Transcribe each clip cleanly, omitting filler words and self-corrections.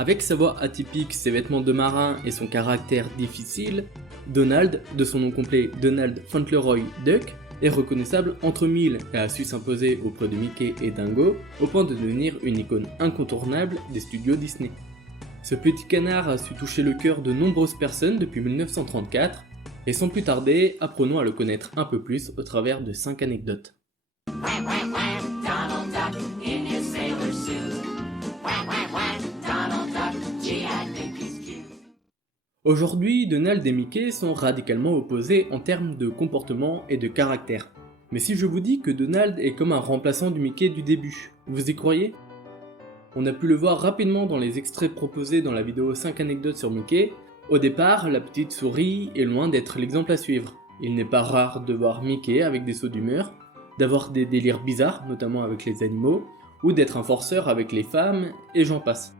Avec sa voix atypique, ses vêtements de marin et son caractère difficile, Donald, de son nom complet Donald Fauntleroy Duck, est reconnaissable entre mille et a su s'imposer auprès de Mickey et Dingo au point de devenir une icône incontournable des studios Disney. Ce petit canard a su toucher le cœur de nombreuses personnes depuis 1934 et sans plus tarder, apprenons à le connaître un peu plus au travers de 5 anecdotes. Donald Duck in his sailor suit. Quack, quack, quack. Donald Duck, gee, I think he's cute. Aujourd'hui, Donald et Mickey sont radicalement opposés en termes de comportement et de caractère. Mais si je vous dis que Donald est comme un remplaçant du Mickey du début, vous y croyez ? On a pu le voir rapidement dans les extraits proposés dans la vidéo 5 anecdotes sur Mickey. Au départ, la petite souris est loin d'être l'exemple à suivre. Il n'est pas rare de voir Mickey avec des sauts d'humeur, d'avoir des délires bizarres, notamment avec les animaux, ou d'être un forceur avec les femmes, et j'en passe.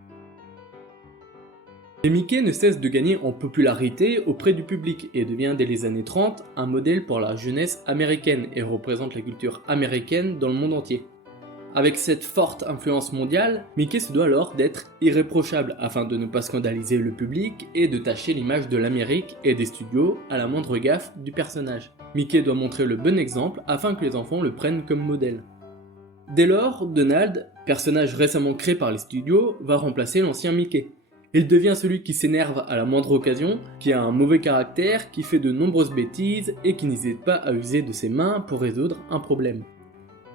Mais Mickey ne cesse de gagner en popularité auprès du public et devient dès les années 30 un modèle pour la jeunesse américaine et représente la culture américaine dans le monde entier. Avec cette forte influence mondiale, Mickey se doit alors d'être irréprochable afin de ne pas scandaliser le public et de tacher l'image de l'Amérique et des studios à la moindre gaffe du personnage. Mickey doit montrer le bon exemple afin que les enfants le prennent comme modèle. Dès lors, Donald, personnage récemment créé par les studios, va remplacer l'ancien Mickey. Il devient celui qui s'énerve à la moindre occasion, qui a un mauvais caractère, qui fait de nombreuses bêtises et qui n'hésite pas à user de ses mains pour résoudre un problème.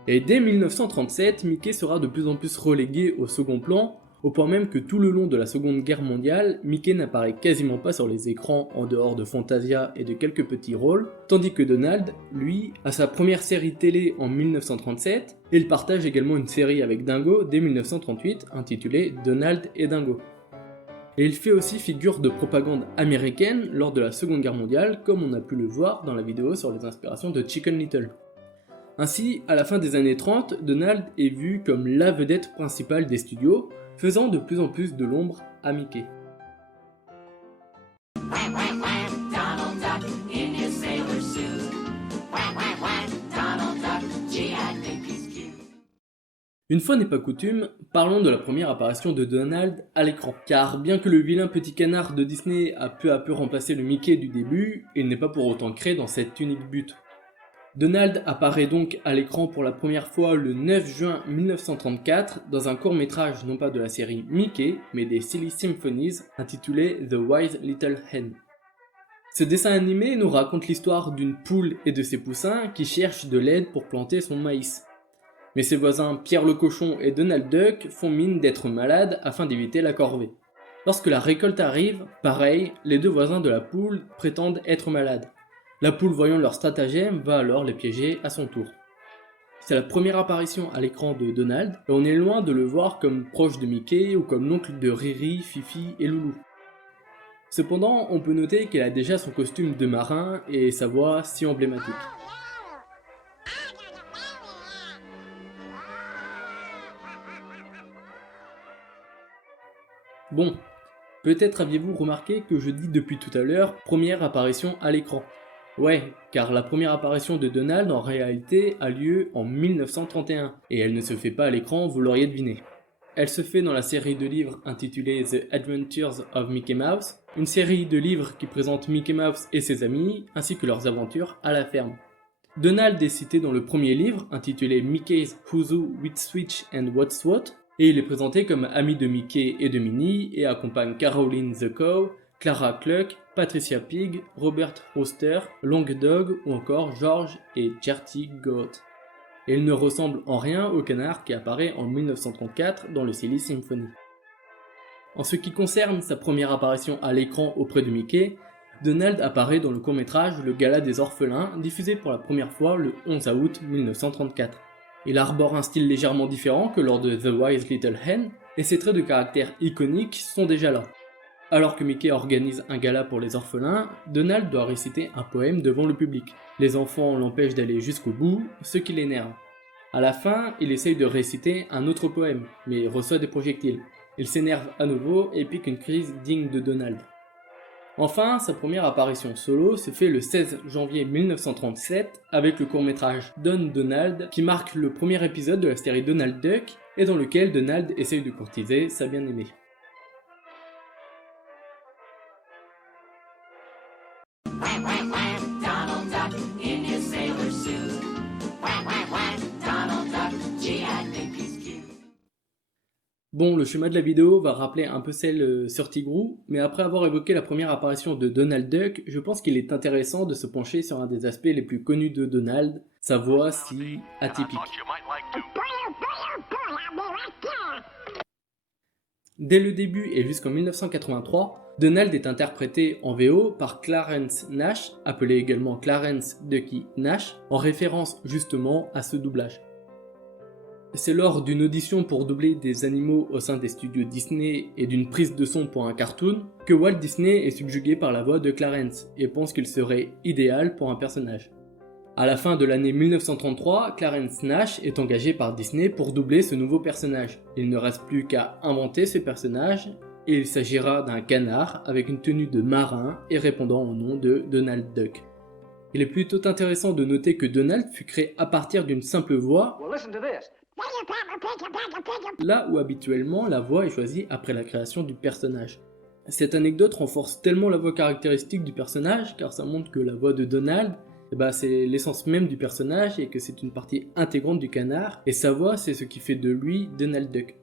Et dès 1937, Mickey sera de plus en plus relégué au second plan, au point même que tout le long de la Seconde Guerre mondiale, Mickey n'apparaît quasiment pas sur les écrans en dehors de Fantasia et de quelques petits rôles, tandis que Donald, lui, a sa première série télé en 1937, et il partage également une série avec Dingo dès 1938 intitulée Donald et Dingo. Et il fait aussi figure de propagande américaine lors de la Seconde Guerre mondiale, comme on a pu le voir dans la vidéo sur les inspirations de Chicken Little. Ainsi, à la fin des années 30, Donald est vu comme la vedette principale des studios, faisant de plus en plus de l'ombre à Mickey. Quack, quack, quack. Donald Duck in his sailor suit. Quack, quack, quack. Donald Duck, gee, I think he's cute. Une fois n'est pas coutume, parlons de la première apparition de Donald à l'écran. Car bien que le vilain petit canard de Disney a peu à peu remplacé le Mickey du début, il n'est pas pour autant créé dans cet unique but. Donald apparaît donc à l'écran pour la première fois le 9 juin 1934 dans un court-métrage non pas de la série Mickey, mais des Silly Symphonies intitulé The Wise Little Hen. Ce dessin animé nous raconte l'histoire d'une poule et de ses poussins qui cherchent de l'aide pour planter son maïs. Mais ses voisins Pierre le cochon et Donald Duck font mine d'être malades afin d'éviter la corvée. Lorsque la récolte arrive, pareil, les deux voisins de la poule prétendent être malades. La poule, voyant leur stratagème, va alors les piéger à son tour. C'est la première apparition à l'écran de Donald, et on est loin de le voir comme proche de Mickey ou comme l'oncle de Riri, Fifi et Loulou. Cependant, on peut noter qu'il a déjà son costume de marin et sa voix si emblématique. Bon, peut-être aviez-vous remarqué que je dis depuis tout à l'heure première apparition à l'écran. Ouais, car la première apparition de Donald en réalité a lieu en 1931, et elle ne se fait pas à l'écran, vous l'auriez deviné. Elle se fait dans la série de livres intitulée The Adventures of Mickey Mouse, une série de livres qui présente Mickey Mouse et ses amis, ainsi que leurs aventures à la ferme. Donald est cité dans le premier livre, intitulé Mickey's Who's With Switch and What's What, et il est présenté comme ami de Mickey et de Minnie, et accompagne Caroline the Cow, Clara Cluck, Patricia Pig, Robert Rooster, Long Dog ou encore George et Gertie Goat. Et il ne ressemble en rien au canard qui apparaît en 1934 dans le Silly Symphony. En ce qui concerne sa première apparition à l'écran auprès de Mickey, Donald apparaît dans le court-métrage Le Gala des Orphelins, diffusé pour la première fois le 11 août 1934. Il arbore un style légèrement différent que lors de The Wise Little Hen, et ses traits de caractère iconiques sont déjà là. Alors que Mickey organise un gala pour les orphelins, Donald doit réciter un poème devant le public. Les enfants l'empêchent d'aller jusqu'au bout, ce qui l'énerve. À la fin, il essaye de réciter un autre poème, mais il reçoit des projectiles. Il s'énerve à nouveau et pique une crise digne de Donald. Enfin, sa première apparition solo se fait le 16 janvier 1937 avec le court-métrage Don Donald qui marque le premier épisode de la série Donald Duck et dans lequel Donald essaye de courtiser sa bien-aimée. Bon, le schéma de la vidéo va rappeler un peu celle sur Tigrou, mais après avoir évoqué la première apparition de Donald Duck, je pense qu'il est intéressant de se pencher sur un des aspects les plus connus de Donald, sa voix si atypique. Dès le début et jusqu'en 1983, Donald est interprété en VO par Clarence Nash, appelé également Clarence Ducky Nash, en référence justement à ce doublage. C'est lors d'une audition pour doubler des animaux au sein des studios Disney et d'une prise de son pour un cartoon que Walt Disney est subjugué par la voix de Clarence et pense qu'il serait idéal pour un personnage. À la fin de l'année 1933, Clarence Nash est engagé par Disney pour doubler ce nouveau personnage. Il ne reste plus qu'à inventer ce personnage et il s'agira d'un canard avec une tenue de marin et répondant au nom de Donald Duck. Il est plutôt intéressant de noter que Donald fut créé à partir d'une simple voix, là où habituellement la voix est choisie après la création du personnage. Cette anecdote renforce tellement la voix caractéristique du personnage car ça montre que la voix de Donald, c'est l'essence même du personnage et que c'est une partie intégrante du canard et sa voix c'est ce qui fait de lui Donald Duck.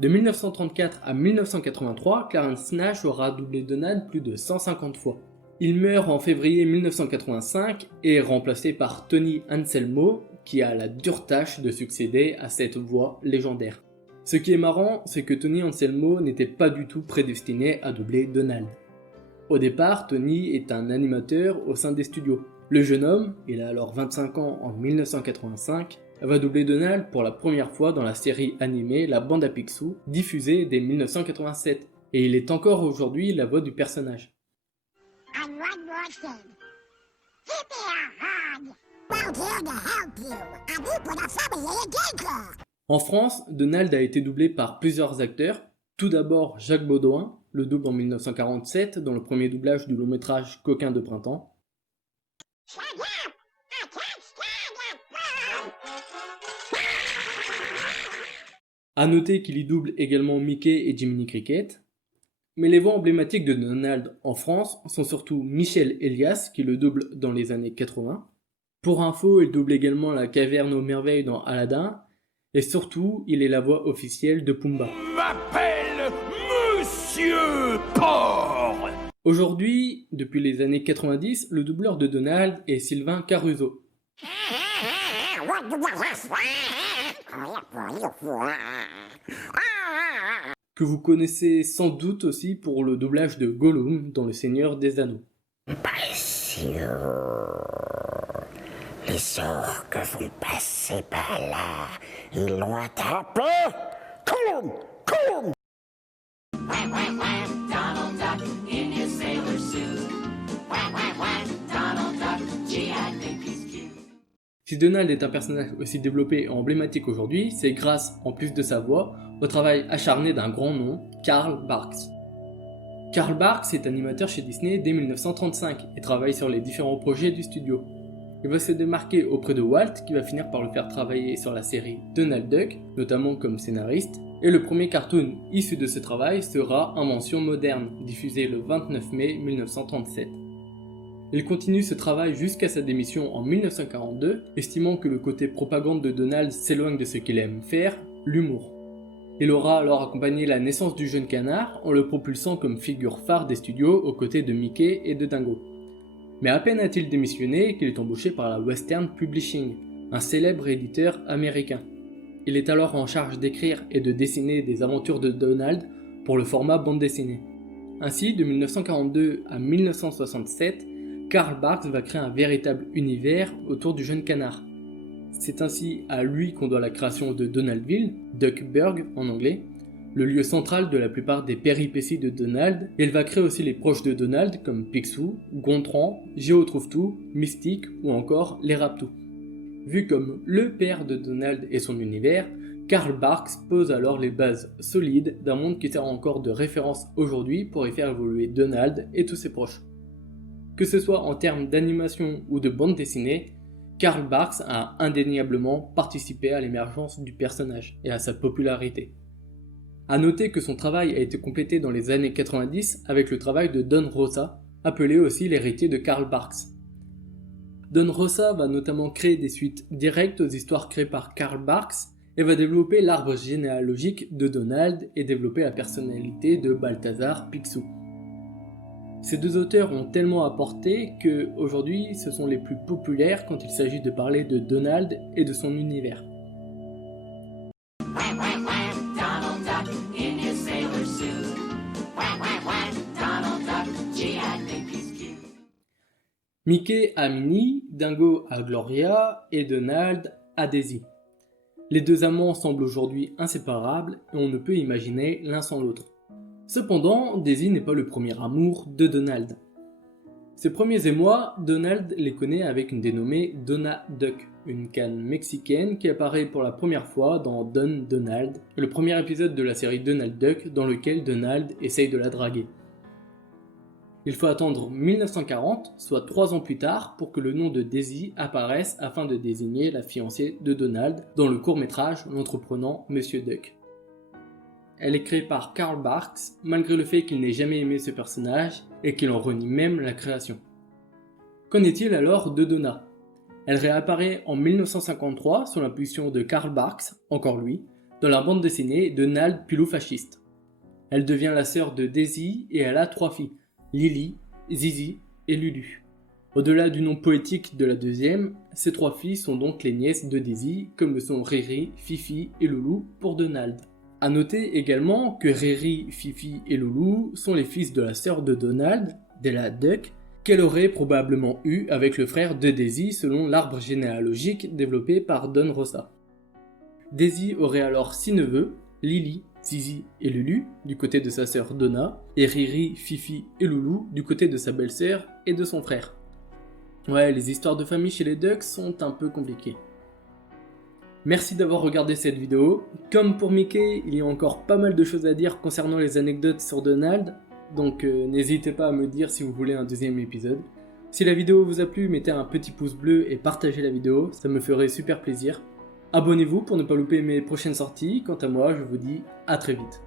De 1934 à 1983, Clarence Nash aura doublé Donald plus de 150 fois. Il meurt en février 1985 et est remplacé par Tony Anselmo, qui a la dure tâche de succéder à cette voix légendaire. Ce qui est marrant, c'est que Tony Anselmo n'était pas du tout prédestiné à doubler Donald. Au départ, Tony est un animateur au sein des studios. Le jeune homme, il a alors 25 ans en 1985, va doubler Donald pour la première fois dans la série animée La Bande à Picsou, diffusée dès 1987, et il est encore aujourd'hui la voix du personnage. And one more thing. Give me a hug. We're here to help you. And you put a family together. En France, Donald a été doublé par plusieurs acteurs. Tout d'abord Jacques Baudouin, le double en 1947 dans le premier doublage du long métrage Coquin de printemps. Shut up! I can't stand it. A noter qu'il y double également Mickey et Jiminy Cricket. Mais les voix emblématiques de Donald en France sont surtout Michel Elias qui le double dans les années 80. Pour info, il double également la caverne aux merveilles dans Aladdin. Et surtout, il est la voix officielle de Pumba. M'appelle Monsieur Porc. Aujourd'hui, depuis les années 90, le doubleur de Donald est Sylvain Caruso. Que vous connaissez sans doute aussi pour le doublage de Gollum dans Le Seigneur des Anneaux. Monsieur, les sorts que vous passez par là, ils l'ont attrapé. Coum, coum. Wham, wham, wham, Donald Duck in his sailor suit. Wham, wham, wham, Donald Duck, gee, I think he's cute. Si Donald est un personnage aussi développé et emblématique aujourd'hui, c'est grâce, en plus de sa voix, au travail acharné d'un grand nom, Carl Barks. Carl Barks est animateur chez Disney dès 1935 et travaille sur les différents projets du studio. Il va se démarquer auprès de Walt qui va finir par le faire travailler sur la série Donald Duck, notamment comme scénariste, et le premier cartoon issu de ce travail sera Invention moderne, diffusé le 29 mai 1937. Il continue ce travail jusqu'à sa démission en 1942, estimant que le côté propagande de Donald s'éloigne de ce qu'il aime faire, l'humour. Il aura alors accompagné la naissance du jeune canard en le propulsant comme figure phare des studios aux côtés de Mickey et de Dingo. Mais à peine a-t-il démissionné qu'il est embauché par la Western Publishing, un célèbre éditeur américain. Il est alors en charge d'écrire et de dessiner des aventures de Donald pour le format bande dessinée. Ainsi, de 1942 à 1967, Carl Barks va créer un véritable univers autour du jeune canard. C'est ainsi à lui qu'on doit la création de Donaldville, Duckburg en anglais, le lieu central de la plupart des péripéties de Donald, et il va créer aussi les proches de Donald comme Picsou, Gontran, Géo Trouve-Tout, Mystique ou encore les Raptous. Vu comme le père de Donald et son univers, Carl Barks pose alors les bases solides d'un monde qui sert encore de référence aujourd'hui pour y faire évoluer Donald et tous ses proches. Que ce soit en termes d'animation ou de bande dessinée, Carl Barks a indéniablement participé à l'émergence du personnage et à sa popularité. A noter que son travail a été complété dans les années 90 avec le travail de Don Rosa, appelé aussi l'héritier de Carl Barks. Don Rosa va notamment créer des suites directes aux histoires créées par Carl Barks et va développer l'arbre généalogique de Donald et développer la personnalité de Balthazar Picsou. Ces deux auteurs ont tellement apporté que aujourd'hui ce sont les plus populaires quand il s'agit de parler de Donald et de son univers. Wham, wham, wham, Donald Duck in his sailor suit. Wham, wham, wham, Donald Duck, gee, I think he's cute. Mickey a Minnie, Dingo a Gloria et Donald a Daisy. Les deux amants semblent aujourd'hui inséparables et on ne peut imaginer l'un sans l'autre. Cependant, Daisy n'est pas le premier amour de Donald. Ses premiers émois, Donald les connaît avec une dénommée Donna Duck, une canne mexicaine qui apparaît pour la première fois dans Don Donald, le premier épisode de la série Donald Duck dans lequel Donald essaye de la draguer. Il faut attendre 1940, soit 3 ans plus tard, pour que le nom de Daisy apparaisse afin de désigner la fiancée de Donald dans le court-métrage L'entreprenant Monsieur Duck. Elle est créée par Carl Barks, malgré le fait qu'il n'ait jamais aimé ce personnage et qu'il en renie même la création. Qu'en est-il alors de Donna ? Elle réapparaît en 1953 sous l'impulsion de Carl Barks, encore lui, dans la bande dessinée Donald Pilou Fasciste. Elle devient la sœur de Daisy et elle a 3 filles, Lily, Zizi et Lulu. Au-delà du nom poétique de la deuxième, ces 3 filles sont donc les nièces de Daisy, comme le sont Riri, Fifi et Loulou pour Donald. A noter également que Riri, Fifi et Loulou sont les fils de la sœur de Donald, Della Duck, qu'elle aurait probablement eu avec le frère de Daisy selon l'arbre généalogique développé par Don Rosa. Daisy aurait alors 6 neveux, Lily, Zizi et Lulu du côté de sa sœur Donna, et Riri, Fifi et Loulou du côté de sa belle-sœur et de son frère. Ouais, les histoires de famille chez les Ducks sont un peu compliquées. Merci d'avoir regardé cette vidéo. Comme pour Mickey, il y a encore pas mal de choses à dire concernant les anecdotes sur Donald, donc n'hésitez pas à me dire si vous voulez un deuxième épisode. Si la vidéo vous a plu, mettez un petit pouce bleu et partagez la vidéo, ça me ferait super plaisir. Abonnez-vous pour ne pas louper mes prochaines sorties. Quant à moi, je vous dis à très vite.